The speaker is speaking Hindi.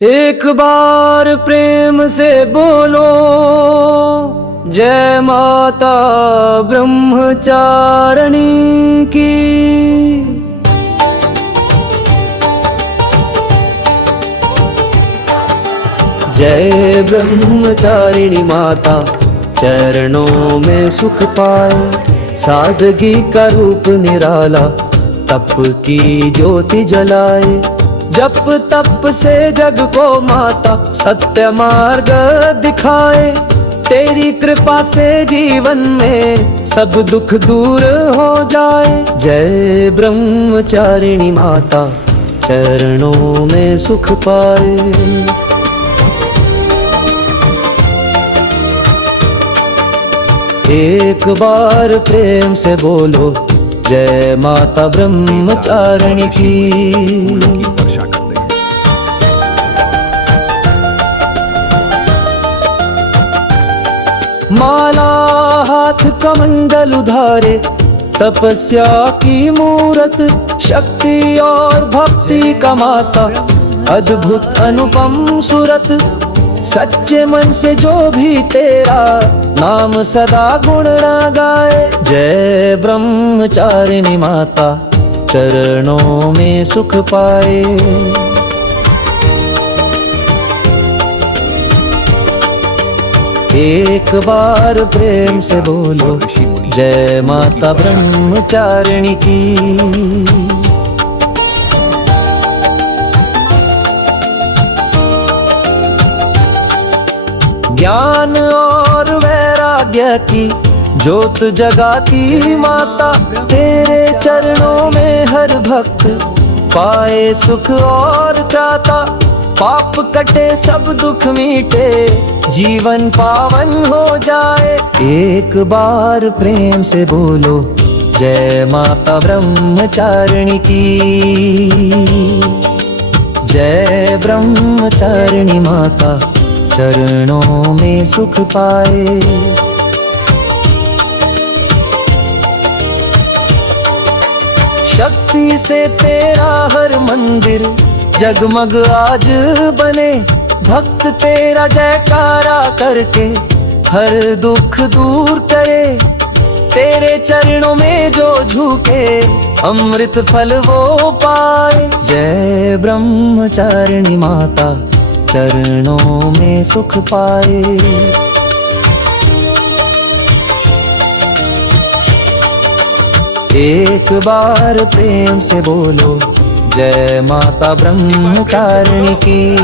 एक बार प्रेम से बोलो, जय माता ब्रह्मचारिणी की। जय ब्रह्मचारिणी माता, चरणों में सुख पाए। सादगी का रूप निराला, तप की ज्योति जलाए। जप तप से जग को माता सत्य मार्ग दिखाए। तेरी कृपा से जीवन में सब दुख दूर हो जाए। जय ब्रह्मचारिणी माता, चरणों में सुख पाए। एक बार प्रेम से बोलो, जय माता ब्रह्मचारिणी की। माला हाथ कमंडल उधारे, तपस्या की मूरत, शक्ति और भक्ति का माता, अद्भुत अनुपम सूरत। सच्चे मन से जो भी तेरा नाम सदा गुण गाए। जय ब्रह्मचारिणी माता, चरणों में सुख पाए। एक बार प्रेम से बोलो, जय माता ब्रह्मचारिणी की। ज्ञान और वैराग्य की ज्योत जगाती माता, तेरे चरणों में हर भक्त पाए सुख और त्राता। पाप कटे सब दुख मिटे, जीवन पावन हो जाए। एक बार प्रेम से बोलो, जय माता ब्रह्मचारिणी की। जय ब्रह्मचारिणी माता, चरणों में सुख पाए। शक्ति से तेरा हर मंदिर जगमग आज बने। भक्त तेरा जयकारा करके हर दुख दूर करे। तेरे चरणों में जो झुके, अमृत फल वो पाए। जय ब्रह्मचारिणी माता, चरणों में सुख पाए। एक बार प्रेम से बोलो, जय माता ब्रह्मचारिणी की।